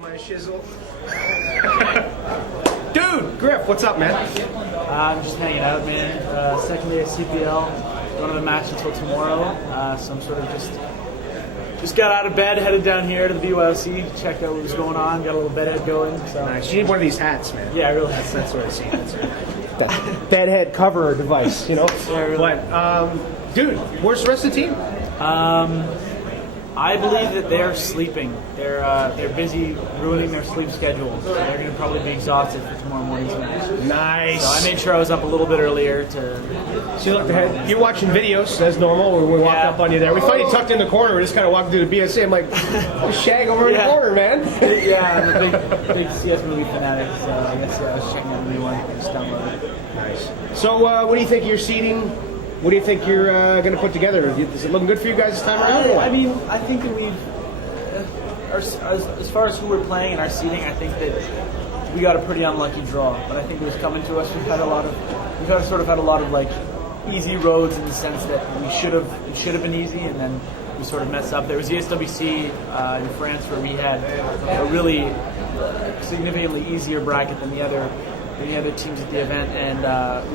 My shizzle. Dude, Griff, what's up, man? I'm just hanging out, man. Second day of CPL. Don't have a match until tomorrow, so I'm sort of just got out of bed, headed down here to the BYOC, checked out what was going on, got a little bedhead going. So. Nice. You need one of these hats, man. Yeah, I really. That's what I see. That bedhead cover device, you know. Yeah, really. But, dude, where's the rest of the team? I believe that they're sleeping. They're busy ruining their sleep schedule. So they're going to probably be exhausted for tomorrow morning's match. Nice. So I made sure I was up a little bit earlier to. So you looked ahead. You're watching videos as normal. We walked up on you there. We find you tucked in the corner. We're just kind of walking through the BSA. I'm like, oh, Shag over in the corner, man. Yeah, I'm a big CS movie fanatic, so I guess I was checking out the new one. Just downloaded it. Nice. So what do you think of your seating? What do you think you're going to put together? Is it looking good for you guys this time around? I mean, I think that we've, as far as who we're playing and our seeding, I think that we got a pretty unlucky draw. But I think it was coming to us. We've had sort of had a lot of like easy roads in the sense that it should have been easy, and then we sort of messed up. There was the SWC in France where we had a really significantly easier bracket than the other teams at the event, and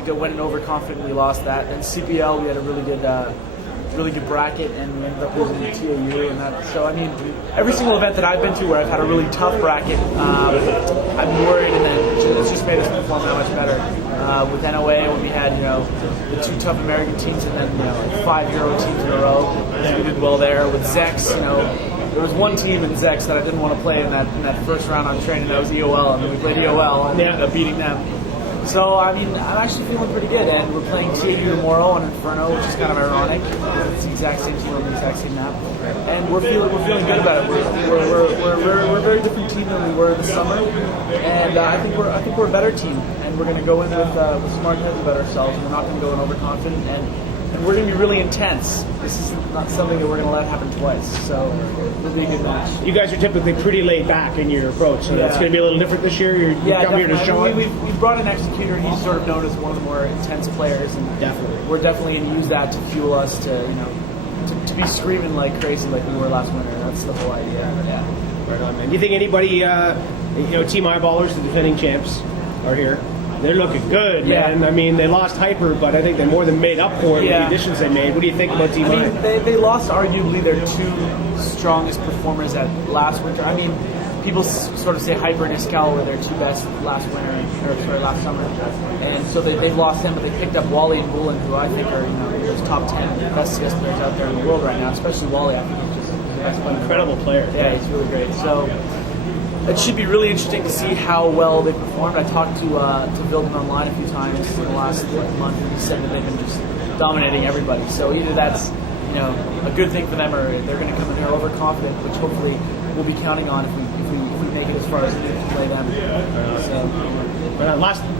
we went in overconfident and we lost that. Then CPL, we had a really good bracket, and we ended up losing the TAU and that. So I mean, every single event that I've been to where I've had a really tough bracket, I've been worried, and then it's just made us perform that much better. With NOA, when we had the two tough American teams, and then like 5 Euro teams in a row, so we did well there. With Zex, there was one team in Zex that I didn't want to play in that first round on training. That was EOL, and then we played EOL and ended up beating them. So I mean, I'm actually feeling pretty good, and we're playing TAU tomorrow on Inferno, which is kind of ironic. It's the exact same team on the exact same map, and we're feeling good about it. We're a very different team than we were this summer, and I think we're a better team, and we're going to go in with smart heads about ourselves. And we're not going to go in overconfident, and we're going to be really intense. This is not something that we're going to let happen twice, so it'll be a good match. You guys are typically pretty laid back in your approach, so that's going to be a little different this year. You come here to show it. We've brought an executor, and he's sort of known as one of the more intense players, and we're definitely going to use that to fuel us to be screaming like crazy like we were last winter. That's the whole idea. Yeah. Right on, man. Do you think anybody, Team Eyeballers, the defending champs, are here? They're looking good, man. I mean, they lost Hyper, but I think they more than made up for it with the additions they made. What do you think about Team I mean, they lost arguably their two strongest performers at last winter. I mean, people sort of say Hyper and Iscal were their two best last last summer. And so they've lost them, but they picked up Wally and Bullen, who I think are those top 10 best CS players out there in the world right now, especially Wally. I think he's just the best player. Incredible player. Yeah, he's really great. So it should be really interesting to see how well they performed. I talked to Vilden online a few times in the last month, and he said that they've been just dominating everybody. So either that's a good thing for them, or they're going to come in here overconfident, which hopefully we'll be counting on if we make it as far as we can play them.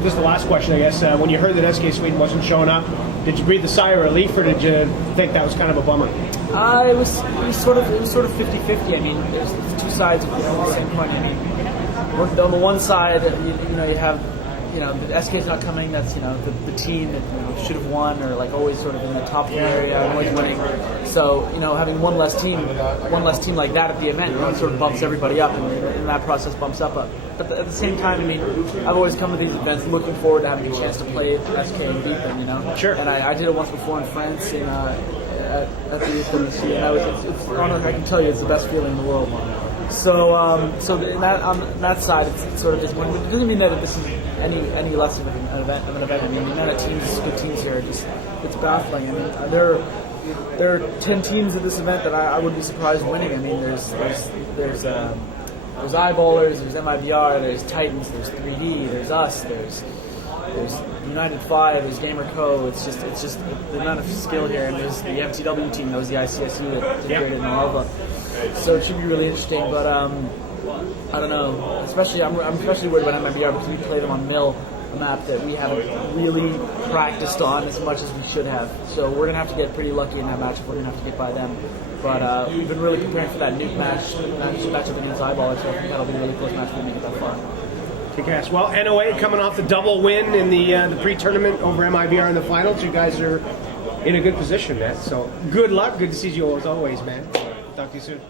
Just the last question, I guess. When you heard that SK Sweden wasn't showing up, did you breathe a sigh of relief, or did you think that was kind of a bummer? It was sort of 50-50. I mean, there's two sides of the same coin. I mean, on the one side, you have the SK's not coming. That's the team that should have won, or like always sort of in the top three area, always winning. So having one less team like that at the event, it sort of bumps everybody up, and that process bumps up. But at the same time, I mean, I've always come to these events looking forward to having a chance to play SK and beat them. Sure. And I did it once before in France at the USWC, and I can tell you it's the best feeling in the world. So on that side, it's sort of disappointing. It doesn't mean that this is any less of an event. I mean, the amount of good teams here, it's baffling. I mean, there are 10 teams at this event that I wouldn't be surprised winning. I mean, there's Eyeballers, there's MIBR, there's Titans, there's 3D, there's us, there's United 5, there's Gamer Co. It's just the amount of skill here, and there's the MTW team that was the ICSU that did great in Nova. So it should be really interesting, but I don't know. I'm especially worried about MIBR because we play them on Mill, a map that we haven't really practiced on as much as we should have. So we're gonna have to get pretty lucky in that match if we're gonna have to get by them. But we've been really preparing for that nuke matchup against Eyeballers, so I think that'll be a really close match if we make it that far. Kick-ass. Well, NOA coming off the double win in the pre-tournament over MIBR in the finals. You guys are in a good position, man. So good luck. Good to see you as always, man. Talk to you soon.